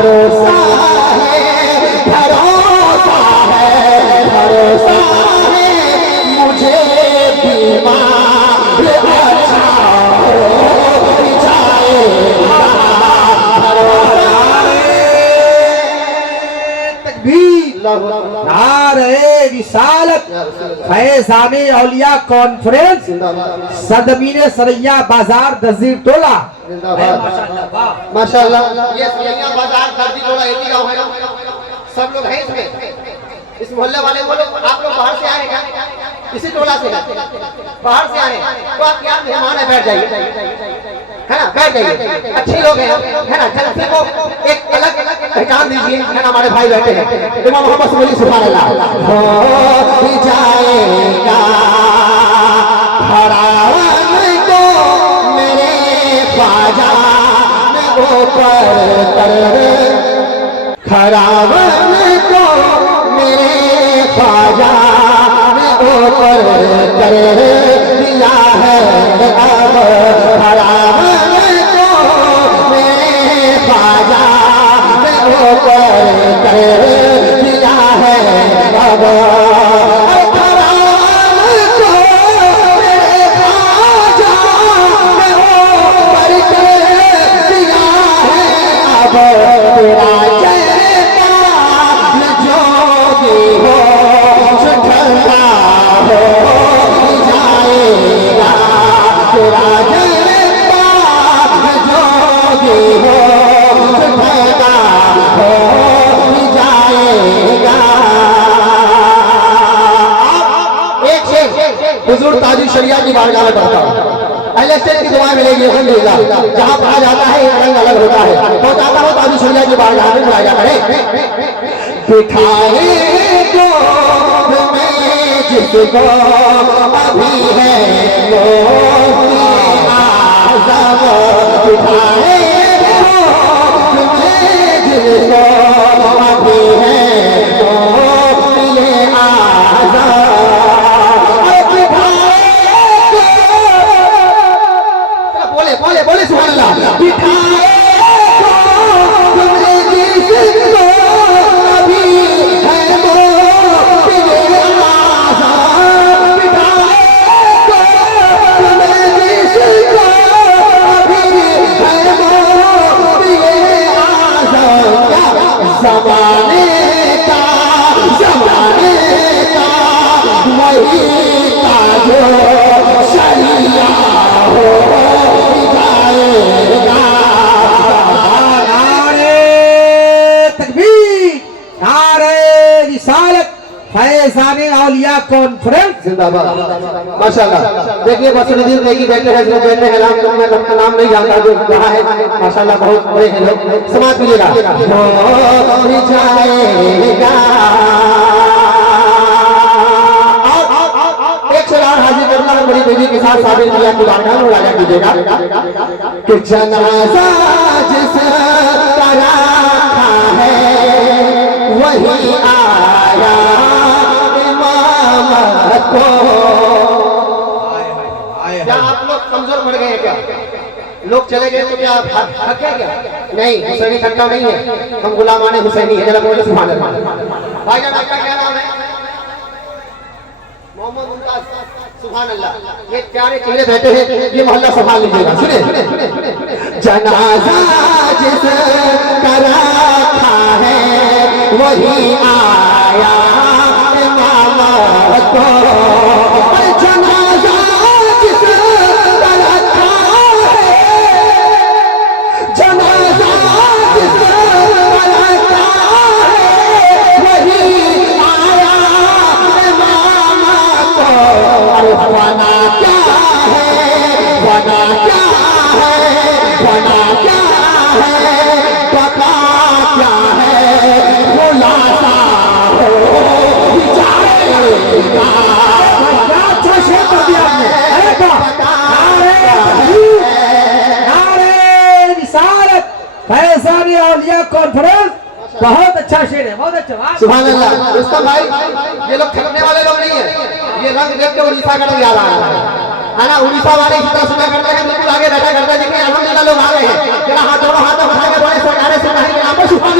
भरोसा है, भरोसा है, भरोसा है मुझे बीमार अच्छा हो जाएगा। नारे रिसालत फैजान औलिया कॉन्फ्रेंस सदमीने सरैया बाजार दजीर टोला। माशाअल्लाह। ये सरैया बाजार दर्जी टोला एक ही गाँव है ना, सब लोग हैं इसमें। इस मोहल्ले वाले वो लोग, आप लोग बाहर से आए हैं क्या? इसी टोला से बाहर से आए हैं तो आप यहाँ मेहमान है, बैठ जाइए, है ना, बैठ जाइए। अच्छे लोग हैं, है ना, जलसे को एक अलग पहचान दीजिए, है ना। हमारे भाई बैठे हैं, इमाम मोहम्मद बोली सुभान अल्लाह। हो जाएगा हरावन को मेरे ख्वाजा में ऊपर कर, खरावन को मेरे ख्वाजा में ऊपर कर दिया है अब, खरावन को मेरे ख्वाजा में ऊपर कर दिया है अब, खरावन को मेरे ख्वाजा में ऊपर कर दिया है अब, तेरा हुजूर ताजुल शरिया की बारगाह में पढ़ता हूँ। अहले स्टेट की दुआएं मिलेगी अल्हम्दुलिल्लाह। जहाँ पढ़ा जाता है एक रंग अलग होता है। तो चाहता हूँ ताजुल शरिया की बारगाह में बुलाया जाता है। बिठाए तो मैं जिसको अभी है वो आज़ाद, बिठाए तो मैं जिसको अभी है वो ये आज़ाद, बोले बोले सुभान अल्लाह। बिठाए तो तुमने जिसको अभी है वो ये आज़ाद, बिठाए तो तुमने जिसको अभी है वो ये आज़ाद। ज़माने का वही का जो शरिया हो फैजान औलिया कॉन्फ्रेंस जिंदाबाद। माशाअल्लाह। देखिए बसरुद्दीन नेकी बैठे हैं, लोग बैठे हैं, मैं उनका नाम नहीं जानता जो कहा है, माशाअल्लाह बहुत बड़े हैं लोग। समाज मिलेगा एक शरार हाजिर करना है बड़ी तेजी के साथ साबित किया कि बारगाह में राजा कीजिएगा कि जनाजा जिस तरह है वही आया इमामत को। क्या आप लोग कमजोर पड़ गए क्या? लोग चले गए तो क्या हक है क्या? नहीं, हुसैनी ठट्टा नहीं है, हम गुलामाने हुसैनी है। जरा बोले सुभान अल्लाह। भाईजान आपका क्या नाम है? मोहम्मद मुमताज। सुभान अल्लाह। ये प्यारे चेहरे बैठे हैं, ये मोहल्ला संभाल लीजिएगा। सुनिए, जनाजा जिस तरह है वही आया इमामत को। जनाजा जिस तरह है, जनाजा जिस तरह है वही आया इमामत को। अरे वना क्या है, वना क्या है, वना क्या है, पता क्या है, खुलासा हो जाएगा। क्या अच्छा शेर कर दिया आपने। नारे रिसालत फैजान औलिया कॉन्फ्रेंस, बहुत अच्छा शेर है, बहुत अच्छा। सुभान अल्लाह। रुस्तम भाई, ये लोग थकने वाले लोग नहीं है, ये रंग देख के उड़ीसा का रंग याद आ रहा है ना। उड़ीसा वाले इस तरह सुना करते हैं, बिल्कुल आगे बैठा करते हैं। देखिए अल्हम्दुलिल्लाह लोग आ रहे हैं। जरा हाथ जोड़ो, हाथ उठा के बड़े सरकारे से कहेंगे सुभान